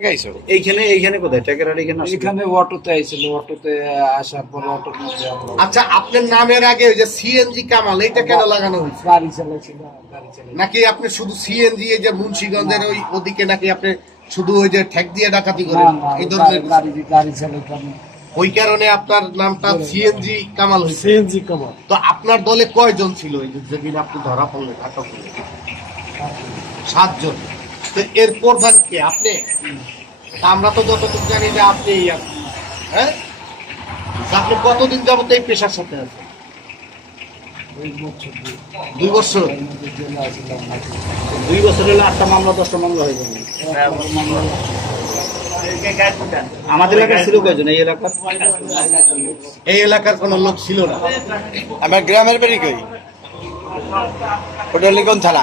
গাইছো এইখানে এইখানে কোথায়? টেকেরার এইখানে এখানে অটোতে আইছিল অটোতে আসার পর অটোর মধ্যে আচ্ছা আপনার নামের আগে ওই যে সিএনজি কামাল এটা কেন লাগানো হয়েছে? গাড়ি চালাইছিল গাড়ি চালাই নাকি আপনি শুধু সিএনজি এই যে মুন্সিগঞ্জের ওই ওদিকে নাকি আপনি শুধু ওই যে ঠেক দিয়ে ডাকাতি করেন? এই ধরনের গাড়ি গাড়ি চালাইতাম ওই কারণে আপনার নামটা সিএনজি কামাল হয়েছে। সিএনজি কমার তো আপনার দলে কয়জন ছিল এই যে যেদিন আপনি ধরা পড়লেন আটক সাতজন। তো এর প্রধান কে? আপনি? তা আমরা তো যতটুকু জানি যে আপনি হ্যাঁ? আপনি কতদিন যাবত এই পেশার সাথে আছেন? দুই। দুই বছর। দুই বছর হলে আটটা মামলা দশটা মামলা হয়ে যাবে। মামলা। আমাদের এলাকায় ছিল কয়জন? এই এলাকার? এই এলাকার কোনো লোক ছিল না। আমার গ্রামের বাড়ি কই? ওটা কোন থানা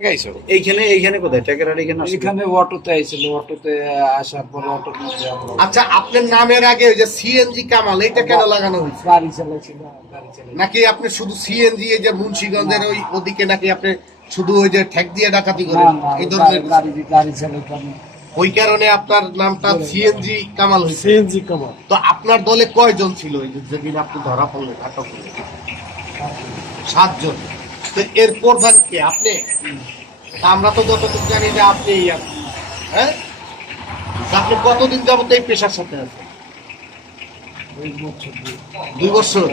এইখানে এইখানে কোথায়? টেকেরার এইখানে আসছো? এখানে অটোতে আইছিল অটোতে আসার পর অটোর আচ্ছা আপনার নামের আগে ওই যে সিএনজি কামাল এটা কেন লাগানো হয়েছে? গাড়ি চালাইছিল নাকি আপনি শুধু সিএনজি এই যে মুন্সিগঞ্জের ওই ওদিকে নাকি আপনি শুধু ওই যে ঠেক দিয়ে ডাকাতি না করেন? এই ধরনের গাড়ি গাড়ি চালাইতাম ওই কারণে আপনার নামটা সিএনজি কামাল হয়েছে। সিএনজি কমার তো আপনার দলে কয়জন ছিল যে যেদিন আপনি ধরা পড়লেন আটক হলেন? সাতজন। তো এর প্রধান কে? আপনি? তা আমরা তো যতটুকু জানি যে আপনি হ্যাঁ? আপনি কতদিন যাবত এই পেশার সাথে আছেন? দুই। দুই বছর।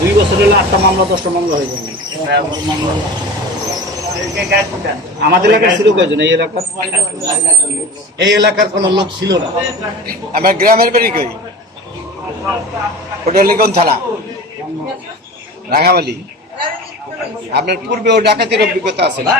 দুই বছর হলে আটটা মামলা দশটা মামলা হয়ে যাবে। আমাদের এলাকায় ছিল কয়জন এই এলাকার? এই এলাকার কোনো লোক ছিল না। আমার গ্রামের বাড়ি কই? ওটা কোন থানা? রাঙামালি। আপনার পূর্বেও ডাকাতির অভিজ্ঞতা আছে না?